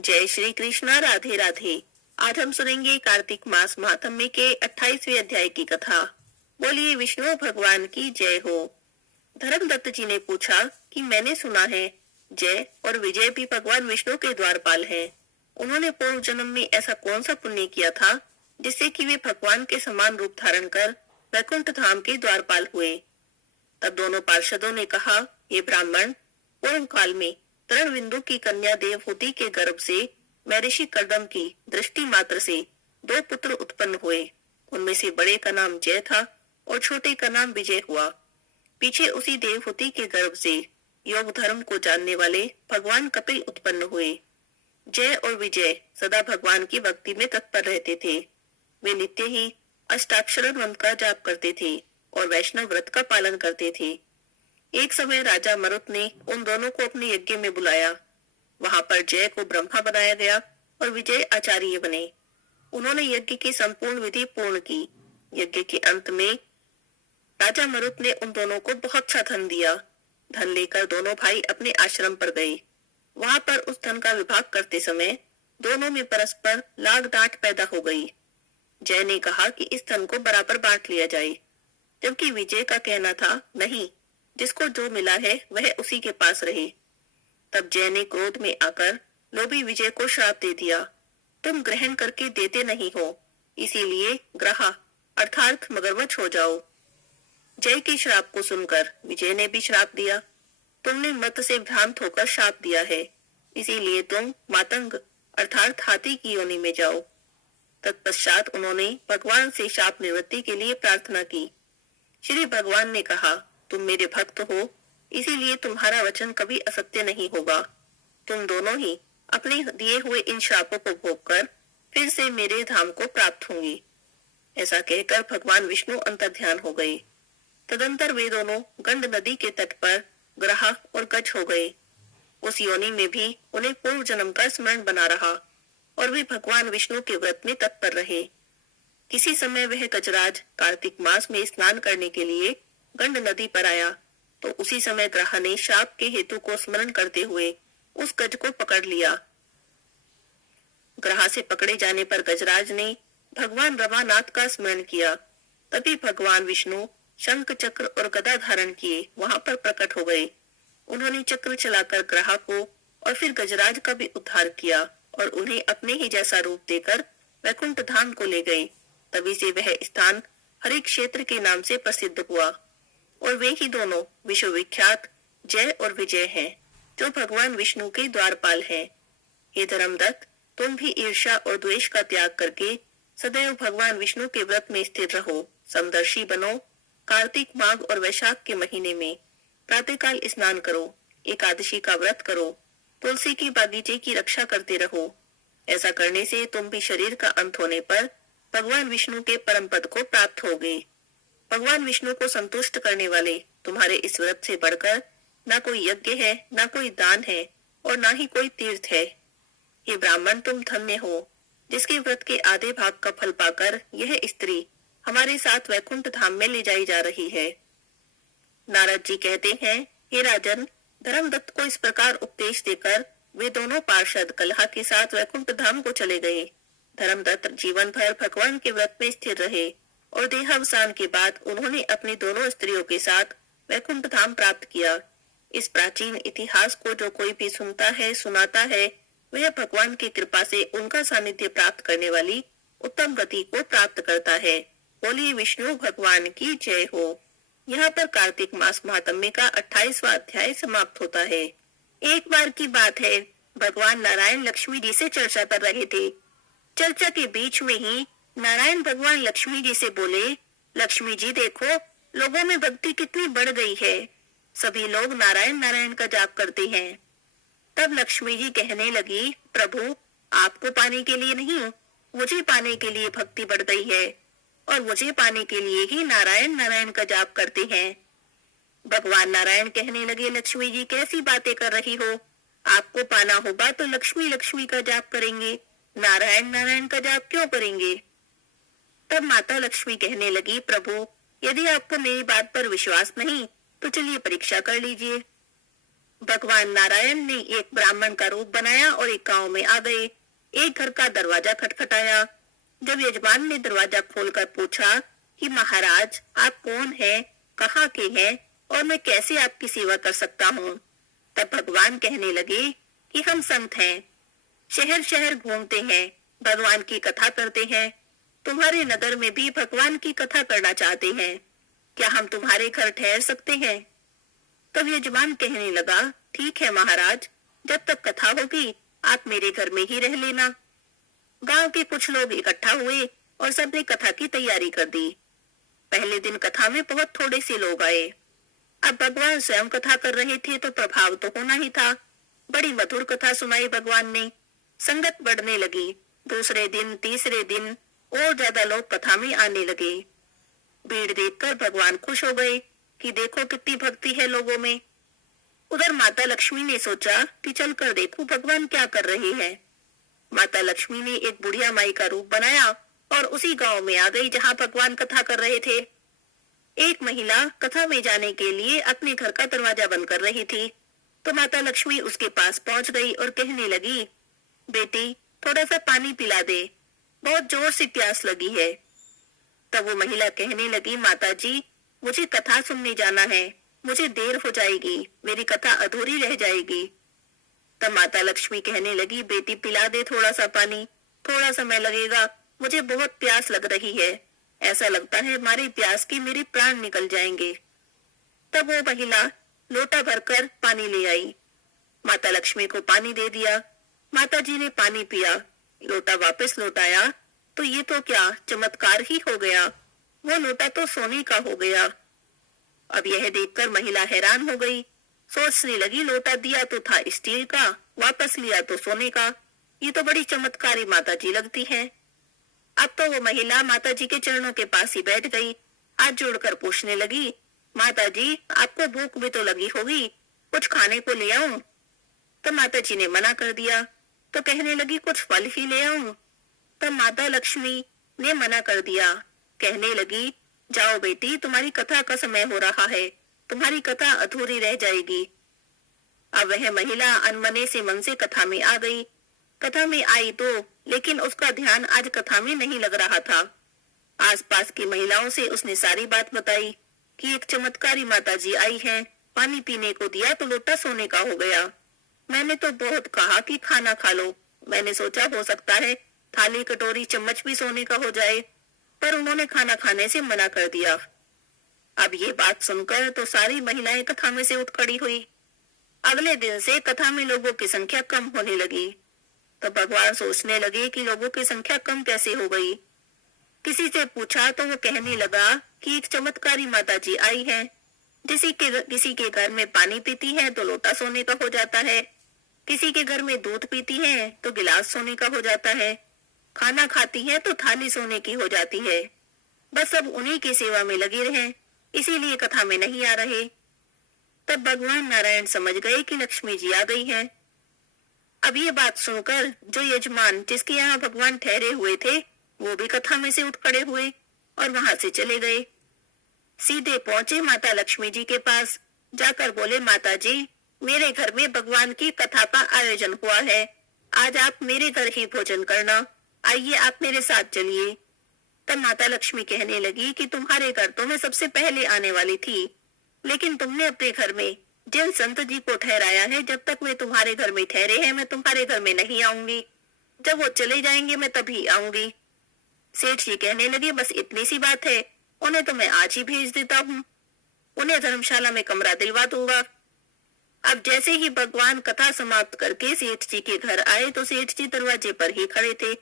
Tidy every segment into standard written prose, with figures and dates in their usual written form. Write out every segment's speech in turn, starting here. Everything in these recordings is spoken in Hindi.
जय श्री कृष्णा। राधे राधे। आज हम सुनेंगे कार्तिक मास महात्म्य के 28वें अध्याय की कथा। बोलिए विष्णु भगवान की जय हो। धर्मदत्त जी ने पूछा कि मैंने सुना है जय और विजय भी भगवान विष्णु के द्वारपाल हैं। उन्होंने पूर्व जन्म में ऐसा कौन सा पुण्य किया था जिससे कि वे भगवान के समान रूप धारण कर वैकुंठ धाम के द्वारपाल हुए। तब दोनों पार्षदों ने कहा, ये ब्राह्मण, पूर्व काल में तरणबिंदु की कन्या देवहूति के गर्भ से महर्षि कर्दम की दृष्टि मात्र से 2 पुत्र उत्पन्न हुए। उनमें से बड़े का नाम जय था और छोटे का नाम विजय हुआ। पीछे उसी देवहूति के गर्भ से योग धर्म को जानने वाले भगवान कपिल उत्पन्न हुए। जय और विजय सदा भगवान की भक्ति में तत्पर रहते थे। वे नित्य ही अष्टाक्षर मंत्र का जाप करते थे और वैष्णव व्रत का पालन करते थे। एक समय राजा मरुत ने उन दोनों को अपने यज्ञ में बुलाया। वहां पर जय को ब्रह्मा बनाया गया और विजय आचार्य बने। उन्होंने यज्ञ की संपूर्ण विधि पूर्ण की। यज्ञ के अंत में राजा मरुत ने उन दोनों को बहुत सा धन दिया। धन लेकर दोनों भाई अपने आश्रम पर गए। वहां पर उस धन का विभाग करते समय दोनों में परस्पर लाग डांट पैदा हो गई। जय ने कहा कि इस धन को बराबर बांट लिया जाए, जबकि विजय का कहना था नहीं, जिसको जो मिला है वह उसी के पास रहे। तब जय ने क्रोध में आकर लोभी विजय को श्राप दे दिया, तुम ग्रहण करके देते नहीं हो, इसीलिए ग्रहा अर्थात मगरमच्छ हो जाओ। जय के श्राप को सुनकर विजय ने भी श्राप दिया, तुमने मत से भ्रांत होकर श्राप दिया है, इसीलिए तुम मातंग अर्थात हाथी की योनि में जाओ। तत्पश्चात उन्होंने भगवान से शाप निवृत्ति के लिए प्रार्थना की। श्री भगवान ने कहा, तुम मेरे भक्त हो, इसीलिए तुम्हारा वचन कभी असत्य नहीं होगा। तुम दोनों ही अपने दिए हुए इन श्रापों को भोग कर फिर से मेरे धाम को प्राप्त होंगे। ऐसा कहकर भगवान विष्णु अंतर्ध्यान हो गए। तदंतर वे दोनों गंड नदी के तट पर ग्रहा और गज हो गए। उस योनि में भी उन्हें पूर्व जन्म का स्मरण बना रहा और वे भगवान विष्णु के व्रत में तत्पर रहे। किसी समय वह गजराज कार्तिक मास में स्नान करने के लिए गंड नदी पर आया तो उसी समय ग्रह ने शाप के हेतु को स्मरण करते हुए उस गज को पकड़ लिया। ग्रह से पकड़े जाने पर गजराज ने भगवान रमानाथ का स्मरण किया। तभी भगवान विष्णु शंख चक्र और गदा धारण किए वहां पर प्रकट हो गए। उन्होंने चक्र चलाकर ग्रह को और फिर गजराज का भी उद्धार किया और उन्हें अपने ही जैसा रूप देकर वैकुंठ धाम को ले गए। तभी से वह स्थान हरि क्षेत्र के नाम से प्रसिद्ध हुआ और वे ही दोनों विश्वविख्यात जय और विजय हैं, जो भगवान विष्णु के द्वारपाल हैं। हे धर्मदत्त, तुम भी ईर्ष्या और द्वेष का त्याग करके सदैव भगवान विष्णु के व्रत में स्थिर रहो, समदर्शी बनो। कार्तिक माघ और वैशाख के महीने में प्रातःकाल स्नान करो, एकादशी का व्रत करो, तुलसी की बागीचे की रक्षा करते रहो। ऐसा करने से तुम भी शरीर का अंत होने पर भगवान विष्णु के परम पद को प्राप्त होगे। भगवान विष्णु को संतुष्ट करने वाले तुम्हारे इस व्रत से बढ़कर ना कोई यज्ञ है, ना कोई दान है और ना ही कोई तीर्थ है। ये ब्राह्मण, तुम धन्य हो, जिसके व्रत के आधे भाग का फल पाकर यह स्त्री हमारे साथ वैकुंठ धाम में ले जाई जा रही है। नारद जी कहते हैं, हे राजन, धर्मदत्त को इस प्रकार उपदेश देकर वे दोनों पार्षद कलह के साथ वैकुंठ धाम को चले गए। धर्मदत्त जीवन भर भगवान के व्रत में स्थिर रहे और देहावसान के बाद उन्होंने अपनी दोनों स्त्रियों के साथ वैकुंठ धाम प्राप्त किया। इस प्राचीन इतिहास को जो कोई भी सुनता है, सुनाता है, वह भगवान की कृपा से उनका सानिध्य प्राप्त करने वाली उत्तम गति को प्राप्त करता है। बोलिए विष्णु भगवान की जय हो। यहाँ पर कार्तिक मास महात्म्य का 28वां अध्याय समाप्त होता है। एक बार की बात है, भगवान नारायण लक्ष्मी जी से चर्चा कर रहे थे। चर्चा के बीच में ही नारायण भगवान लक्ष्मी जी से बोले, लक्ष्मी जी देखो, लोगों में भक्ति कितनी बढ़ गई है, सभी लोग नारायण नारायण का जाप करते हैं। तब लक्ष्मी जी कहने लगी, प्रभु, आपको पाने के लिए नहीं, मुझे पाने के लिए भक्ति बढ़ गई है और मुझे पाने के लिए ही नारायण नारायण का जाप करते हैं। भगवान नारायण कहने लगे, लक्ष्मी जी कैसी बातें कर रही हो, आपको पाना होगा तो लक्ष्मी लक्ष्मी का जाप करेंगे, नारायण नारायण का जाप क्यों करेंगे। तब माता लक्ष्मी कहने लगी, प्रभु, यदि आपको मेरी बात पर विश्वास नहीं तो चलिए परीक्षा कर लीजिए। भगवान नारायण ने एक ब्राह्मण का रूप बनाया और एक गांव में आ गए। एक घर का दरवाजा खटखटाया। जब यजमान ने दरवाजा खोलकर पूछा कि महाराज आप कौन हैं, कहाँ के हैं और मैं कैसे आपकी सेवा कर सकता हूँ, तब भगवान कहने लगे कि हम संत हैं, शहर शहर घूमते हैं, भगवान की कथा करते हैं। तुम्हारे नगर में भी भगवान की कथा करना चाहते हैं, क्या हम तुम्हारे घर ठहर सकते हैं? तब यजमान कहने लगा, ठीक है महाराज, जब तक कथा होगी आप मेरे घर में ही रह लेना। गांव के कुछ लोग इकट्ठा हुए और सबने कथा की तैयारी कर दी। पहले दिन कथा में बहुत थोड़े से लोग आए। अब भगवान स्वयं कथा कर रहे थे तो प्रभाव तो होना ही था। बड़ी मधुर कथा सुनाई भगवान ने। संगत बढ़ने लगी। दूसरे दिन, तीसरे दिन और ज्यादा लोग कथा में आने लगे। भीड़ देखकर भगवान खुश हो गए कि देखो कितनी भक्ति है लोगों में। उधर माता लक्ष्मी ने सोचा कि चलकर देखूं भगवान क्या कर रहे हैं। माता लक्ष्मी ने एक बुढ़िया माई का रूप बनाया और उसी गांव में आ गई जहां भगवान कथा कर रहे थे। एक महिला कथा में जाने के लिए अपने घर का दरवाजा बंद कर रही थी, तो माता लक्ष्मी उसके पास पहुंच गई और कहने लगी, बेटी थोड़ा सा पानी पिला दे, बहुत जोर से प्यास लगी है। तब वो महिला कहने लगी, माता जी मुझे कथा सुनने जाना है, मुझे देर हो जाएगी, मेरी कथा अधूरी रह जाएगी। तब माता लक्ष्मी कहने लगी, बेटी पिला दे थोड़ा सा पानी, थोड़ा समय लगेगा, मुझे बहुत प्यास लग रही है, ऐसा लगता है हमारी प्यास की मेरे प्राण निकल जाएंगे। तब वो महिला लोटा भरकर पानी ले आई। माता लक्ष्मी को पानी दे दिया। माता जी ने पानी पिया, लोटा वापस लौटाया तो ये तो क्या चमत्कार ही हो गया, वो लोटा तो सोने का हो गया। अब यह देखकर महिला हैरान हो गई, सोचने लगी लोटा दिया तो था स्टील का, वापस लिया तो सोने का, ये तो बड़ी चमत्कारी माता जी लगती है। अब तो वो महिला माता जी के चरणों के पास ही बैठ गई, हाथ जोड़कर पूछने लगी, माता जी आपको भूख भी तो लगी होगी, कुछ खाने को ले आऊं? तो माता जी ने मना कर दिया, तो कहने लगी कुछ फल ही ले आऊं? तब माता लक्ष्मी ने मना कर दिया, कहने लगी, जाओ बेटी तुम्हारी कथा का समय हो रहा है, तुम्हारी कथा अधूरी रह जाएगी। अब वह महिला अनमने से मन से कथा में आ गई। कथा में आई तो, लेकिन उसका ध्यान आज कथा में नहीं लग रहा था। आसपास की महिलाओं से उसने सारी बात बताई कि एक चमत्कारी माता जी आई है, पानी पीने को दिया तो लोटा सोने का हो गया। मैंने तो बहुत कहा कि खाना खा लो, मैंने सोचा हो सकता है थाली कटोरी चम्मच भी सोने का हो जाए, पर उन्होंने खाना खाने से मना कर दिया। अब ये बात सुनकर तो सारी महिलाएं कथा में से उठ खड़ी हुई। अगले दिन से कथा में लोगों की संख्या कम होने लगी। तो भगवान सोचने लगे कि लोगों की संख्या कम कैसे हो गई। किसी से पूछा तो वो कहने लगा कि एक चमत्कारी माता जी आई है, किसी के घर में पानी पीती है तो लोटा सोने का हो जाता है, किसी के घर में दूध पीती है तो गिलास सोने का हो जाता है, खाना खाती है तो थाली सोने की हो जाती है। बस अब उन्हीं की सेवा में लगे रहें, इसीलिए कथा में नहीं आ रहे। तब भगवान नारायण समझ गए कि लक्ष्मी जी आ गई हैं। अब ये बात सुनकर जो यजमान जिसके यहाँ भगवान ठहरे हुए थे, वो भी कथा में से उठ खड़े हुए और वहां से चले गए। सीधे पहुंचे माता लक्ष्मी जी के पास, जाकर बोले, माता जी मेरे घर में भगवान की कथा का आयोजन हुआ है, आज आप मेरे घर ही भोजन करना, आइए आप मेरे साथ चलिए। तब माता लक्ष्मी कहने लगी कि तुम्हारे घर तो मैं सबसे पहले आने वाली थी, लेकिन तुमने अपने घर में जिन संत जी को ठहराया है, जब तक वे तुम्हारे घर में ठहरे हैं मैं तुम्हारे घर में नहीं आऊंगी, जब वो चले जाएंगे मैं तभी आऊंगी। सेठ जी कहने लगे, बस इतनी सी बात है, उन्हें तो मैं आज ही भेज देता हूँ, उन्हें धर्मशाला में कमरा दिलवा दूंगा। अब जैसे ही भगवान कथा समाप्त करके सेठ जी के घर आए तो सेठ जी दरवाजे पर ही खड़े थे।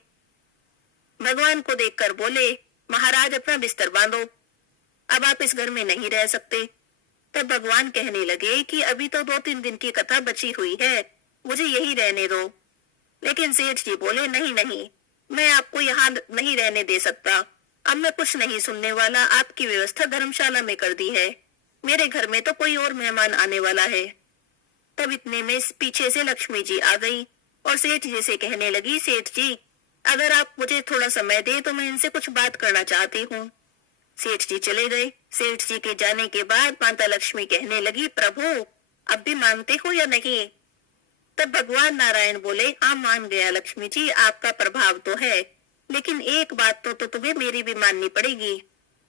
भगवान को देखकर बोले, महाराज अपना बिस्तर बांधो, अब आप इस घर में नहीं रह सकते। तब भगवान कहने लगे कि अभी तो 2-3 दिन की कथा बची हुई है, मुझे यही रहने दो। लेकिन सेठ जी बोले, नहीं नहीं, मैं आपको यहाँ नहीं रहने दे सकता, अब मैं कुछ नहीं सुनने वाला, आपकी व्यवस्था धर्मशाला में कर दी है, मेरे घर में तो कोई और मेहमान आने वाला है। तब इतने में पीछे से लक्ष्मी जी आ गई और सेठ जी से कहने लगी, सेठ जी अगर आप मुझे थोड़ा समय दे तो मैं इनसे कुछ बात करना चाहती हूँ। सेठ जी चले गए। सेठ जी के जाने के बाद माता लक्ष्मी कहने लगी, प्रभु अब भी मानते हो या नहीं? तब भगवान नारायण बोले, हाँ मान गया लक्ष्मी जी, आपका प्रभाव तो है, लेकिन एक बात तो तुम्हें मेरी भी माननी पड़ेगी।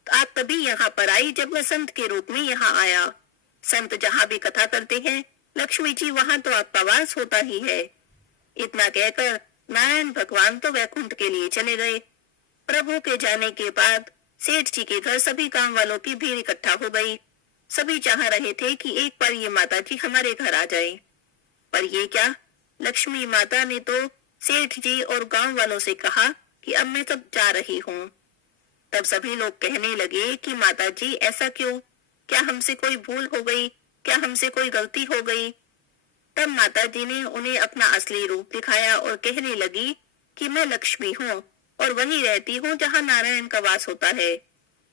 तो आप तभी यहाँ पर आई जब मैं संत के रूप में यहाँ आया। संत जहाँ भी कथा करते हैं लक्ष्मी जी, वहां तो आपका वास होता ही है। इतना कहकर नारायण भगवान तो वैकुंठ के लिए चले गए। प्रभु के जाने के बाद सेठ जी के घर सभी काम वालों की भीड़ इकट्ठा हो गई। सभी चाह रहे थे कि एक बार ये माता जी हमारे घर आ जाए। पर ये क्या, लक्ष्मी माता ने तो सेठ जी और गांव वालों से कहा कि अब मैं तब जा रही हूँ। तब सभी लोग कहने लगे कि माता जी ऐसा क्यों, क्या हमसे कोई भूल हो गई, क्या हमसे कोई गलती हो गई? तब माता जी ने उन्हें अपना असली रूप दिखाया और कहने लगी कि मैं लक्ष्मी हूँ और वहीं रहती हूँ जहाँ नारायण का वास होता है।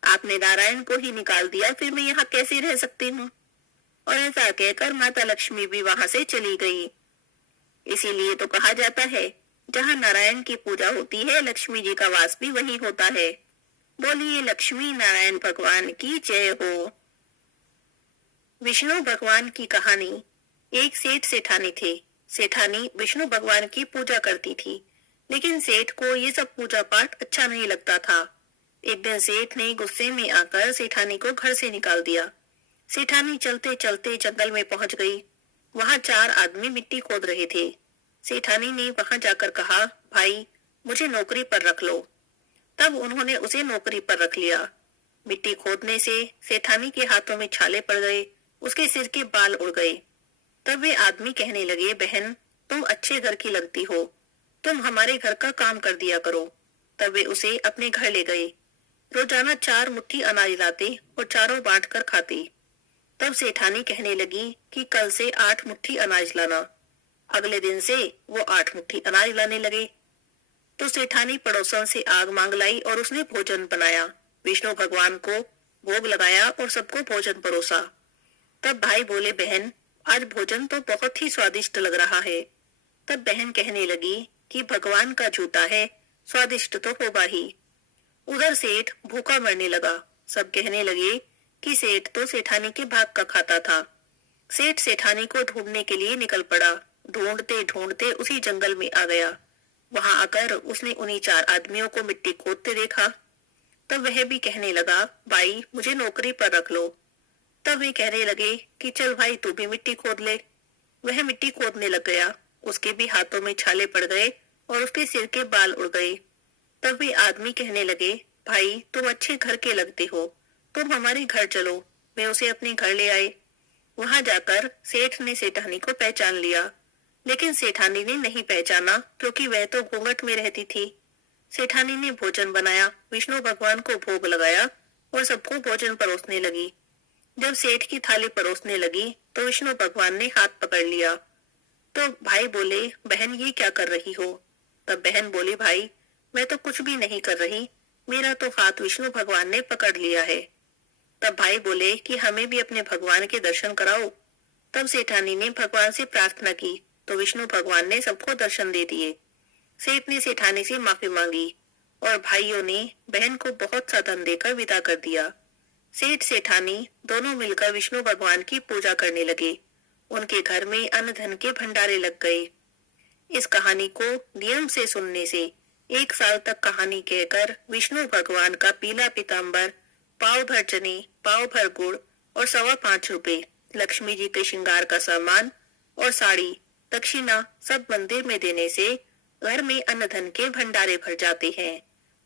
आपने नारायण को ही निकाल दिया, फिर मैं यहाँ कैसे रह सकती हूँ? और ऐसा कहकर माता लक्ष्मी भी वहां से चली गई। इसीलिए तो कहा जाता है, जहाँ नारायण की पूजा होती है लक्ष्मी जी का वास भी वहीं होता है। बोलिए लक्ष्मी नारायण भगवान की जय हो। विष्णु भगवान की कहानी। एक सेठ सेठानी थे। सेठानी विष्णु भगवान की पूजा करती थी, लेकिन सेठ को ये सब पूजा पाठ अच्छा नहीं लगता था। एक दिन सेठ ने गुस्से में आकर सेठानी को घर से निकाल दिया। सेठानी चलते चलते जंगल में पहुंच गई। वहां 4 आदमी मिट्टी खोद रहे थे। सेठानी ने वहां जाकर कहा, भाई मुझे नौकरी पर रख लो। तब उन्होंने उसे नौकरी पर रख लिया। मिट्टी खोदने से सेठानी के हाथों में छाले पड़ गए, उसके सिर के बाल उड़ गए। तब वे आदमी कहने लगे, बहन तुम अच्छे घर की लगती हो, तुम हमारे घर का काम कर दिया करो। तब वे उसे अपने घर ले गए। रोजाना 4 मुट्ठी अनाज लाते और चारों बांट कर खाती। तब सेठानी कहने लगी कि कल से 8 मुट्ठी अनाज लाना। अगले दिन से वो 8 मुट्ठी अनाज लाने लगे। तो सेठानी पड़ोसन से आग मांग लाई और उसने भोजन बनाया। विष्णु भगवान को भोग लगाया और सबको भोजन परोसा। तब भाई बोले, बहन आज भोजन तो बहुत ही स्वादिष्ट लग रहा है। तब बहन कहने लगी कि भगवान का जूता है, स्वादिष्ट तो होगा ही। उधर सेठ भूखा मरने लगा। सब कहने लगे कि सेठ तो सेठानी के भाग का खाता था। सेठ सेठानी को ढूंढने के लिए निकल पड़ा। ढूंढते ढूंढते उसी जंगल में आ गया। वहां आकर उसने उन्हीं 4 आदमियों को मिट्टी खोदते देखा। तब वह भी कहने लगा, भाई मुझे नौकरी पर रख लो। तब वे कहने लगे कि चल भाई तू भी मिट्टी खोद ले। वह मिट्टी खोदने लग गया। उसके भी हाथों में छाले पड़ गए और उसके सिर के बाल उड़ गए। तब वे आदमी कहने लगे, भाई तुम अच्छे घर के लगते हो, तुम हमारे घर चलो। वे उसे अपने घर ले आए। वहां जाकर सेठ ने सेठानी को पहचान लिया, लेकिन सेठानी ने नहीं पहचाना क्योंकि वह तो घूंघट में रहती थी। सेठानी ने भोजन बनाया, विष्णु भगवान को भोग लगाया और सबको भोजन परोसने लगी। जब सेठ की थाली परोसने लगी तो विष्णु भगवान ने हाथ पकड़ लिया। तो भाई बोले, बहन ये क्या कर रही हो? तब बहन बोली, भाई मैं तो कुछ भी नहीं कर रही, मेरा तो हाथ विष्णु भगवान ने पकड़ लिया है। तब भाई बोले कि हमें भी अपने भगवान के दर्शन कराओ। तब सेठानी ने भगवान से प्रार्थना की तो विष्णु भगवान ने सबको दर्शन दे दिए। सेठ ने सेठानी से माफी मांगी और भाइयों ने बहन को बहुत सा धन देकर विदा कर दिया। सेठ सेठानी दोनों मिलकर विष्णु भगवान की पूजा करने लगे। उनके घर में अन्न धन के भंडारे लग गए। इस कहानी को नियम से सुनने से 1 साल तक कहानी कहकर विष्णु भगवान का पीला पीताम्बर, पाव भर चने, पाव भर गुड़ और 5.25 रुपए, लक्ष्मी जी के श्रृंगार का सामान और साड़ी, दक्षिणा सब मंदिर में देने से घर में अन्न धन के भंडारे भर जाते हैं।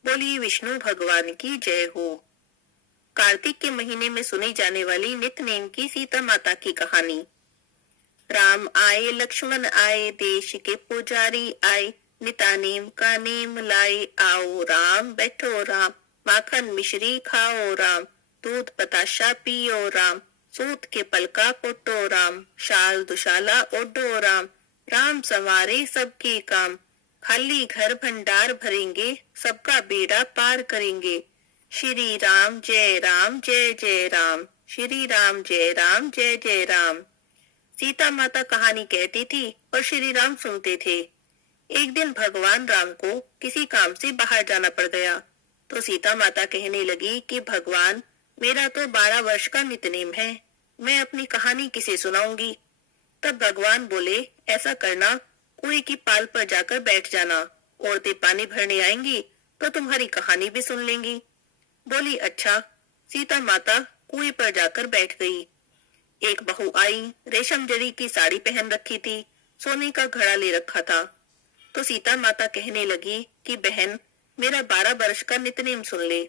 बोलिए विष्णु भगवान की जय हो। कार्तिक के महीने में सुनी जाने वाली नित नेम की सीता माता की कहानी। राम आए लक्ष्मण आए, देश के पुजारी आए, निता नेम का नेम लाए, आओ राम बैठो राम, माखन मिश्री खाओ राम, दूध बताशा पियो राम, सूत के पलका पोटो राम, शाल दुशाला ओढ़ो राम, राम संवारे सबके काम, खाली घर भंडार भरेंगे, सबका बेड़ा पार करेंगे। श्री राम जय जय राम, श्री राम जय जय राम। सीता माता कहानी कहती थी और श्री राम सुनते थे। एक दिन भगवान राम को किसी काम से बाहर जाना पड़ गया तो सीता माता कहने लगी कि भगवान मेरा तो 12 वर्ष का नितनेम है, मैं अपनी कहानी किसे सुनाऊंगी? तब भगवान बोले, ऐसा करना, कुएं की पाल पर जाकर बैठ जाना, औरतें पानी भरने आएंगी तो तुम्हारी कहानी भी सुन लेंगी। बोली, अच्छा। सीता माता कुएं पर जाकर बैठ गई। एक बहू आई, रेशम जरी की साड़ी पहन रखी थी, सोने का घड़ा ले रखा था। तो सीता माता कहने लगी कि बहन, मेरा 12 वर्ष का नितनेम सुन ले।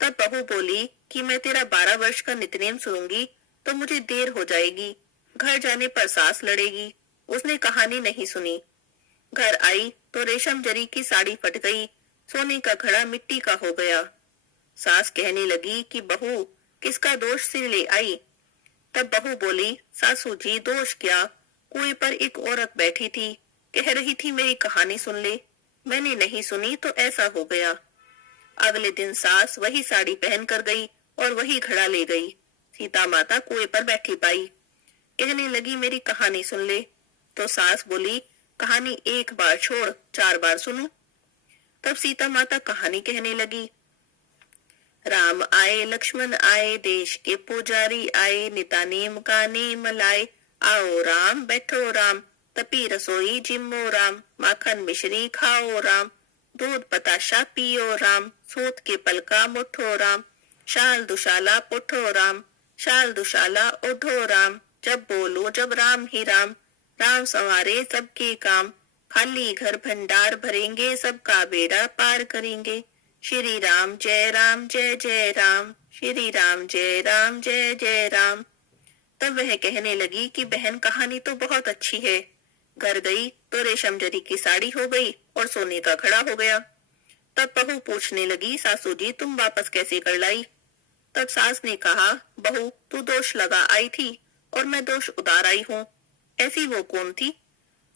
तब बहू बोली कि मैं तेरा 12 वर्ष का नितनेम सुनूंगी तो मुझे देर हो जाएगी, घर जाने पर सास लड़ेगी। उसने कहानी नहीं सुनी। घर आई तो रेशम जरी की साड़ी फट गई, सोने का घड़ा मिट्टी का हो गया। सास कहने लगी कि बहू, किसका दोष सिर ले आई। तब बहू बोली, सासू जी, दोष क्या, कुएं पर एक औरत बैठी थी, कह रही थी मेरी कहानी सुन ले, मैंने नहीं सुनी तो ऐसा हो गया। अगले दिन सास वही साड़ी पहन कर गई और वही घड़ा ले गई। सीता माता कुएं पर बैठी पाई, कहने लगी मेरी कहानी सुन ले। तो सास बोली, कहानी एक बार छोड़ 4 बार सुनो। तब सीता माता कहानी कहने लगी। राम आए लक्ष्मण आए, देश के पुजारी आए, निता नेम का नेम लाए, आओ राम बैठो राम, तपी रसोई जिम्मो राम, माखन मिश्री खाओ राम, दूध बताशा पियो राम, सूत के पलका मुठो राम, शाल दुशाला पुठो राम, शाल दुशाला ओढ़ो राम, जब बोलो जब राम ही राम, राम संवारे सबके काम, खाली घर भंडार भरेंगे, सबका बेड़ा पार करेंगे, श्री राम जय राम, श्री राम जय जय राम। तब वह कहने लगी कि बहन, कहानी तो बहुत अच्छी है। घर गई तो रेशम जरी की साड़ी हो गई और सोने का घड़ा हो गया। तब बहू पूछने लगी, सासू जी, तुम वापस कैसे कर लाई। तब सास ने कहा, बहू, तू दोष लगा आई थी और मैं दोष उतार आई हूँ। ऐसी वो कौन थी।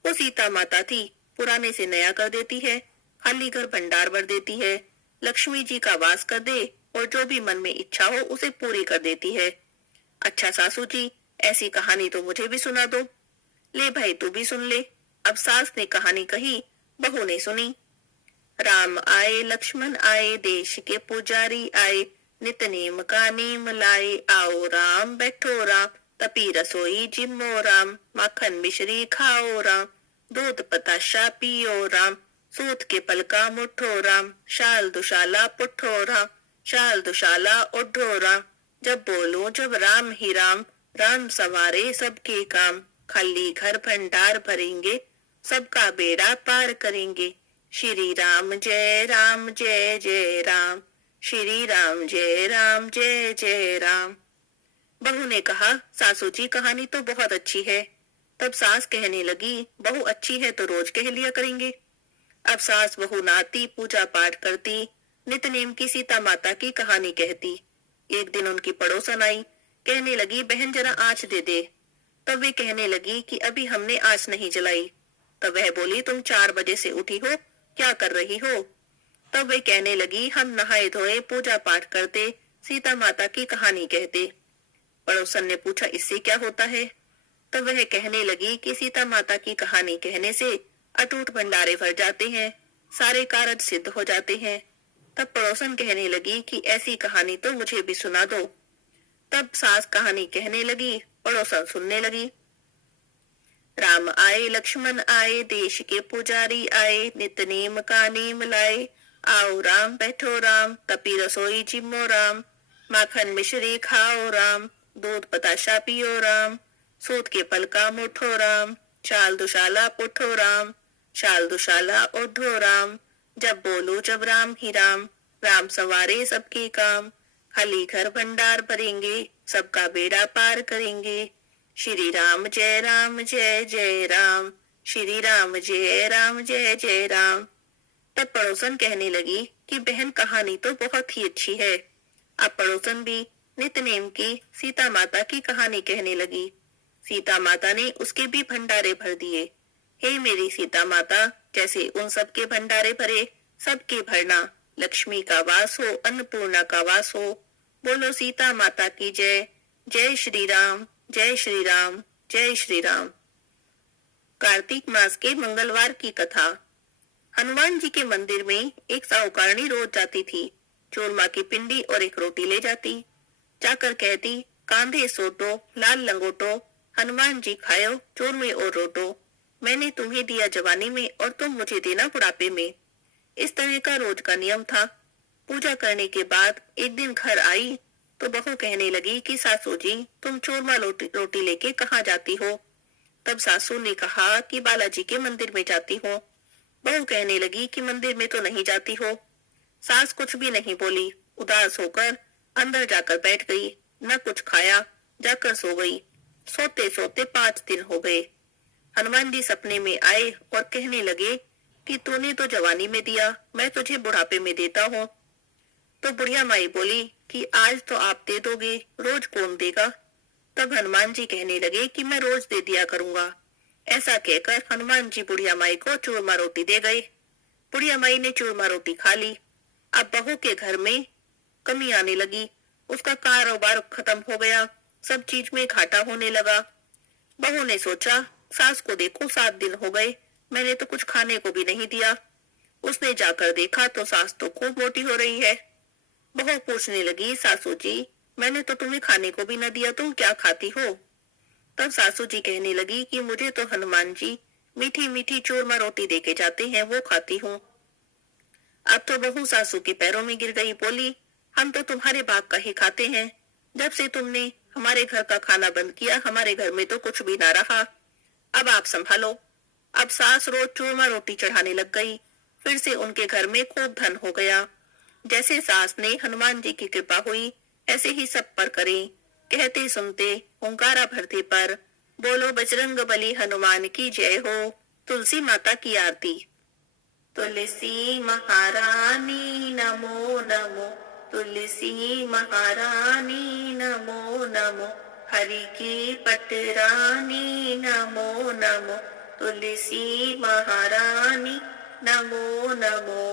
वो सीता माता थी, पुराने से नया कर देती है, खाली घर भंडार भर देती है, लक्ष्मी जी का वास कर दे और जो भी मन में इच्छा हो उसे पूरी कर देती है। अच्छा सासू जी, ऐसी कहानी तो मुझे भी सुना दो। ले भाई, तू भी सुन ले। अब सास ने कहानी कही, बहू ने सुनी। राम आए लक्ष्मण आए, देश के पुजारी आए, नित नेम का नेम लाए, आओ राम बैठो राम, तपी रसोई जिम्मो राम, माखन मिश्री खाओ राम, दूध बताशा पियो राम, सूत के पलका मुठो राम, शाल दुशाला पुठो राम, शाल दुशाला ओढ़ो राम, जब बोलो जब राम ही राम, राम संवारे सबके काम, खाली घर भंडार भरेंगे, सबका बेड़ा पार करेंगे, श्री राम जय जय राम, श्री राम जय जय राम। बहू ने कहा, सासू जी, कहानी तो बहुत अच्छी है। तब सास कहने लगी, बहू अच्छी है तो रोज कह लिया करेंगे। अब सास बहू नाती, पूजा पाठ करती, नितनेम की सीता माता की कहानी कहती। एक दिन उनकी पड़ोसन आई, कहने लगी, बहन जरा आँच दे दे। तब वे कहने लगी कि अभी हमने आँच नहीं जलाई। तब वह बोली, तुम 4 बजे से उठी हो, क्या कर रही हो। तब वे कहने लगी, हम नहाए धोए पूजा पाठ करते, सीता माता की कहानी कहते। पड़ोसन ने पूछा, इससे क्या होता है। तब वह कहने लगी कि सीता माता की कहानी कहने से अटूट भंडारे भर जाते हैं, सारे कारज सिद्ध हो जाते हैं। तब पड़ोसन कहने लगी कि ऐसी कहानी तो मुझे भी सुना दो। तब सास कहानी कहने लगी, पड़ोसन सुनने लगी। राम आए लक्ष्मण आए, देश के पुजारी आए, नित नेम का नेम लाए, आओ राम बैठो राम, तपी रसोई जिम्मो राम, माखन मिश्री खाओ राम, दूध बताशा पियो राम, सूत के पलका मुठो राम, शाल दुशाला पुठो राम, शाल दुशाला ओढ़ो राम, जब बोलो जब राम ही राम, राम संवारे सबके काम, खाली घर भंडार भरेंगे, सबका बेड़ा पार करेंगे, श्री राम जय जय राम, श्री राम जय जय राम। तब पड़ोसन कहने लगी कि बहन, कहानी तो बहुत ही अच्छी है। अब पड़ोसन भी नितनेम की सीता माता की कहानी कहने लगी। सीता माता ने उसके भी भंडारे भर दिए। हे मेरी सीता माता, जैसे उन सबके भंडारे भरे, सबके भरना, लक्ष्मी का वास हो, अन्नपूर्णा का वास हो। बोलो सीता माता की जय। जय श्री राम जय श्री राम जय श्री राम। कार्तिक मास के मंगलवार की कथा। हनुमान जी के मंदिर में एक साहूकारणी रोज जाती थी। चूरमा की पिंडी और एक रोटी ले जाती। जाकर कहती, कांधे सोटो लाल लंगोटो, हनुमान जी खायो चोर में और रोटो, मैंने तुम्हें दिया जवानी में और तुम मुझे देना बुढ़ापे में। इस तरह का रोज का नियम था। पूजा करने के बाद एक दिन घर आई तो बहू कहने लगी कि सासू जी तुम चूरमा रोटी लेके कहाँ जाती हो। तब सासू ने कहा कि बालाजी के मंदिर में जाती हूँ। बहू कहने लगी कि मंदिर में तो नहीं जाती हो। सास कुछ भी नहीं बोली, उदास होकर अंदर जाकर बैठ गई, न कुछ खाया, जाकर सो गई। सोते सोते 5 दिन हो गए। हनुमान जी सपने में आए और कहने लगे कि तूने तो जवानी में दिया, मैं तुझे बुढ़ापे में देता हूँ। तो बुढ़िया माई बोली कि आज तो आप दे दोगे, रोज कौन देगा। तब हनुमान जी कहने लगे कि मैं रोज दे दिया करूंगा। ऐसा कहकर हनुमान जी बुढ़िया माई को चूरमा रोटी दे गए। बुढ़िया माई ने चूरमा रोटी खा ली। अब बहू के घर में कमी आने लगी, उसका कारोबार खत्म हो गया, सब चीज में घाटा होने लगा। बहू ने सोचा सास को देखो 7 दिन हो गए, मैंने तो कुछ खाने को भी नहीं दिया। उसने जाकर देखा तो सास तो खूब मोटी हो रही है। बहू पूछने लगी सासू जी मैंने तो तुम्हें खाने को भी न दिया, तुम क्या खाती हो। तब सासू जी कहने लगी कि मुझे तो हनुमान जी मीठी मीठी चूरमा रोटी देके जाते हैं, वो खाती हूँ। अब तो बहू सासू के पैरों में गिर गई, बोली हम तो तुम्हारे बाग का ही खाते हैं, जब से तुमने हमारे घर का खाना बंद किया हमारे घर में तो कुछ भी ना रहा, अब आप संभालो। अब सास रोज चूरमा रोटी चढ़ाने लग गई। फिर से उनके घर में खूब धन हो गया। जैसे सास ने हनुमान जी की कृपा हुई ऐसे ही सब पर करें। कहते सुनते हुंकारा भरते पर बोलो बजरंग बली हनुमान की जय हो। तुलसी माता की आरती। तुलसी महारानी नमो नमो, तुलसी महारानी नमो नमो, हरि की पटरानी नमो नमो, तुलसी महारानी नमो नमो।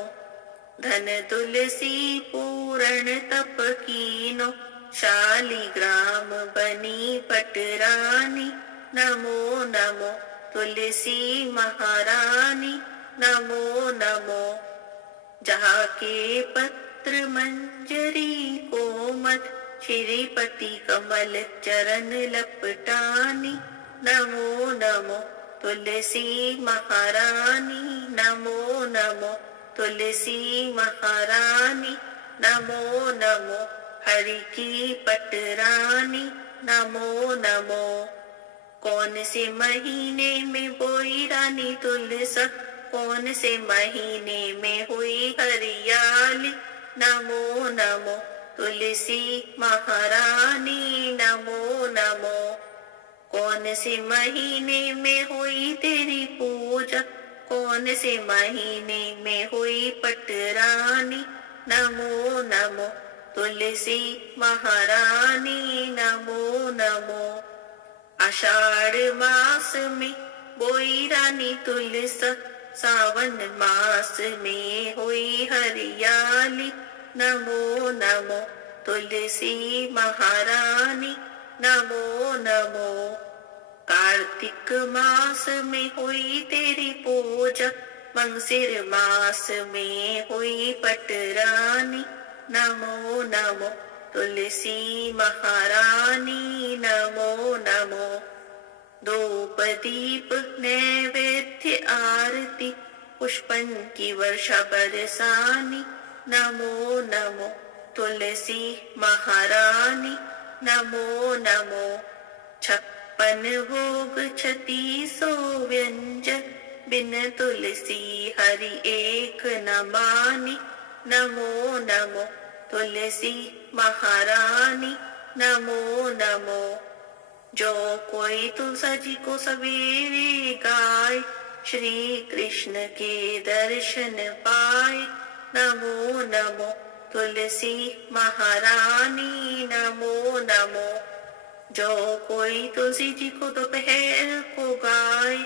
धन तुलसी पूर्ण तप कीनो, शालिग्राम बनी पटरानी नमो नमो, तुलसी महारानी नमो नमो। जहाँ के पत्र मंजरी कोमल, श्रीपति कमल चरण लपटानी नमो नमो, तुलसी महारानी नमो नमो, तुलसी महारानी नमो नमो, हरि की पटरानी नमो नमो। कौन से महीने में बोई रानी तुलसा, कौन से महीने में हुई हरियाली नमो नमो, तुलसी महारानी नमो नमो। कौन से महीने में हुई तेरी पूजा, कौन से महीने में हुई पटरानी नमो नमो, तुलसी महारानी नमो नमो। आषाढ़ मास में बोई रानी तुलसा, सावन मास में हुई हरियाली नमो नमो, तुलसी महारानी नमो नमो। कार्तिक मास में हुई तेरी पूजा, मंगसिर मास में हुई पटरानी नमो नमो, तुलसी महारानी नमो नमो। धूप दीप नैवेद्य आरती, पुष्पन की वर्षा बरसानी नमो नमो, तुलसी महारानी नमो नमो। 56 भोग 3600 व्यंजन, बिन तुलसी हरि एक न मानी नमो नमो, तुलसी महारानी नमो नमो। जो कोई तुलसा जी को सवेरे गाए, श्री कृष्ण के दर्शन पाए नमो नमो, तुलसी महारानी नमो नमो। जो कोई तुलसी जी को दोपहर को गाए,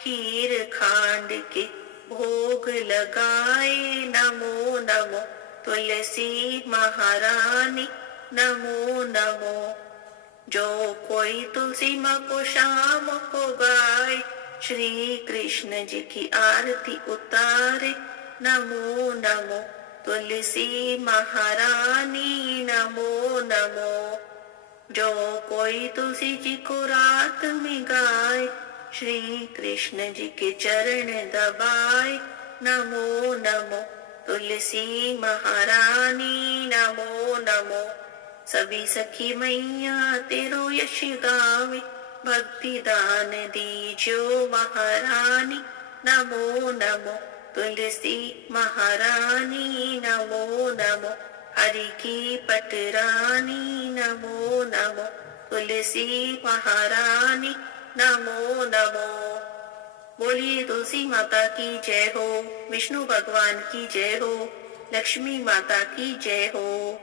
खीर खांड के भोग लगाए नमो नमो, तुलसी महारानी नमो नमो। जो कोई तुलसी माँ को शाम को गाए, श्री कृष्ण जी की आरती उतारे नमो नमो, तुलसी महारानी नमो नमो। जो कोई तुलसी जी को रात में गाए, श्री कृष्ण जी के चरण दबाए। नमो नमो तुलसी महारानी, नमो नमो। सभी सखी मैया तेरो यश गावे, भक्ति दान दीजो महारानी। नमो नमो तुलसी महारानी, नमो नमो। हरि की पटरानी, नमो नमो तुलसी महारानी, नमो नमो। बोलिए तुलसी माता की जय हो, विष्णु भगवान की जय हो, लक्ष्मी माता की जय हो।